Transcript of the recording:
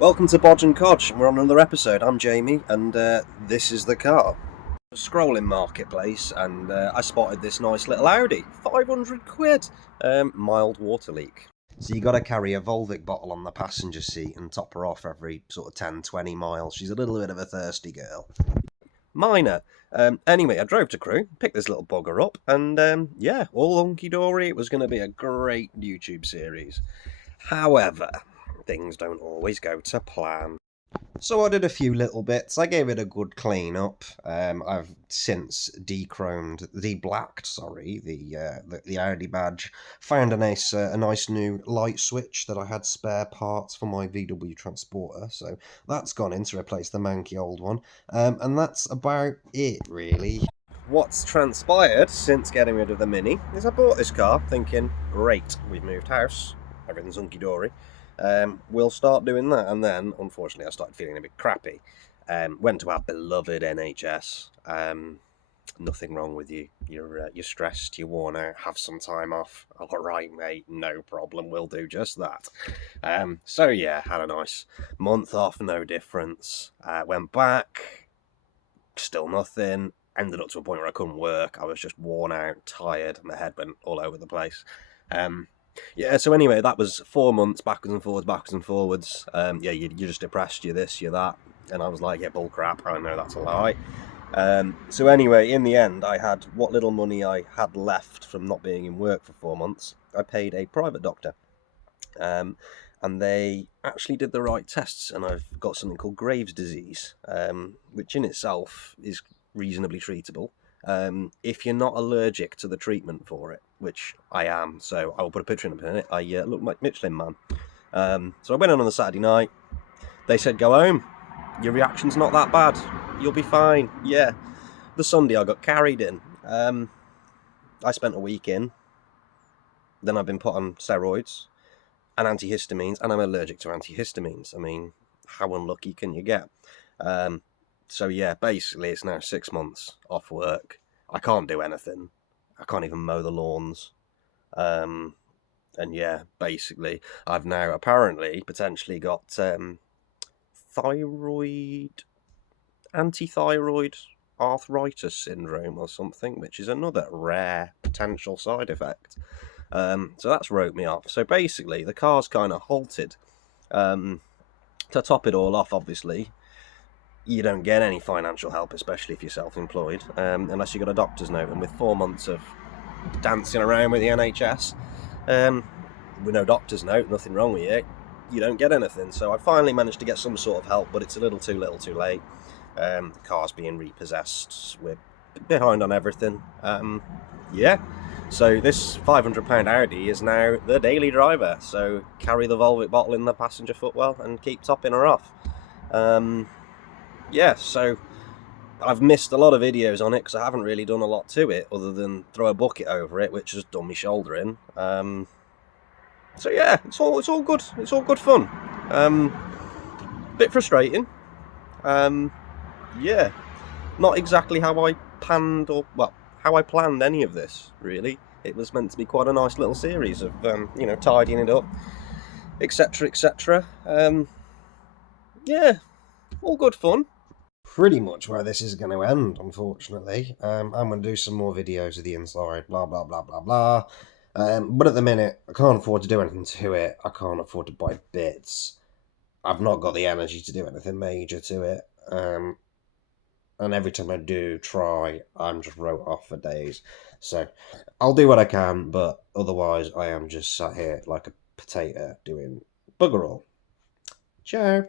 Welcome to Bodge and Codge. We're on another episode. I'm Jamie, and this is the car. Scrolling Marketplace, and I spotted this nice little Audi. 500 quid. Mild water leak. So you got to carry a Volvic bottle on the passenger seat and top her off every sort of 10-20 miles. She's a little bit of a thirsty girl. Minor. Anyway, I drove to Crewe, picked this little bugger up, and yeah, all hunky-dory. It was going to be a great YouTube series. However, things don't always go to plan. So I did a few little bits. I gave it a good clean up. I've since deblacked, the Audi badge. Found a nice new light switch that I had spare parts for my VW Transporter. So that's gone in to replace the manky old one. And that's about it, really. What's transpired since getting rid of the Mini is I bought this car thinking, great, we've moved house, everything's hunky-dory. We'll start doing that, and then unfortunately I started feeling a bit crappy. Went to our beloved NHS. Nothing wrong with you. You're stressed, you're worn out, have some time off. All right, mate, no problem, we'll do just that. So yeah, had a nice month off, no difference. Went back, still nothing. Ended up to a point where I couldn't work. I was just worn out, tired, my head went all over the place. Yeah, so anyway, that was 4 months, backwards and forwards. Yeah, you're just depressed, you're this, you're that. And I was like, yeah, bull crap, I know that's a lie. So anyway, in the end, I had what little money I had left from not being in work for 4 months. I paid a private doctor. And they actually did the right tests, and I've got something called Graves' disease, which in itself is reasonably treatable. If you're not allergic to the treatment for it, which I am, so I will put a picture in a minute. I look like Michelin Man. So I went on the Saturday night. They said, go home. Your reaction's not that bad. You'll be fine. Yeah. The Sunday I got carried in. I spent a week in. Then I've been put on steroids and antihistamines, and I'm allergic to antihistamines. I mean, how unlucky can you get? So yeah, basically it's now 6 months off work. I can't do anything. I can't even mow the lawns. And yeah, basically I've now apparently potentially got antithyroid arthritis syndrome or something, which is another rare potential side effect. So that's wrote me off. So basically the car's kind of halted. To top it all off, obviously, you don't get any financial help, especially if you're self-employed, unless you got a doctor's note. And with 4 months of dancing around with the NHS, with no doctor's note, nothing wrong with you, you don't get anything. So I finally managed to get some sort of help, but it's a little too late. The car's being repossessed. We're behind on everything. Yeah. So this £500 Audi is now the daily driver. So carry the Volvic bottle in the passenger footwell and keep topping her off. Yeah, so I've missed a lot of videos on it because I haven't really done a lot to it other than throw a bucket over it, which has done me shoulder in. So yeah, it's all good. It's all good fun. Bit frustrating. Yeah, not exactly how I planned how I planned any of this, really. It was meant to be quite a nice little series of tidying it up, etc. Yeah, all good fun. Pretty much where this is going to end, unfortunately. I'm going to do some more videos of the inside, blah, blah, blah, blah, blah. But at the minute, I can't afford to do anything to it. I can't afford to buy bits. I've not got the energy to do anything major to it. And every time I do try, I'm just wrote off for days. So I'll do what I can, but otherwise I am just sat here like a potato doing bugger all. Ciao.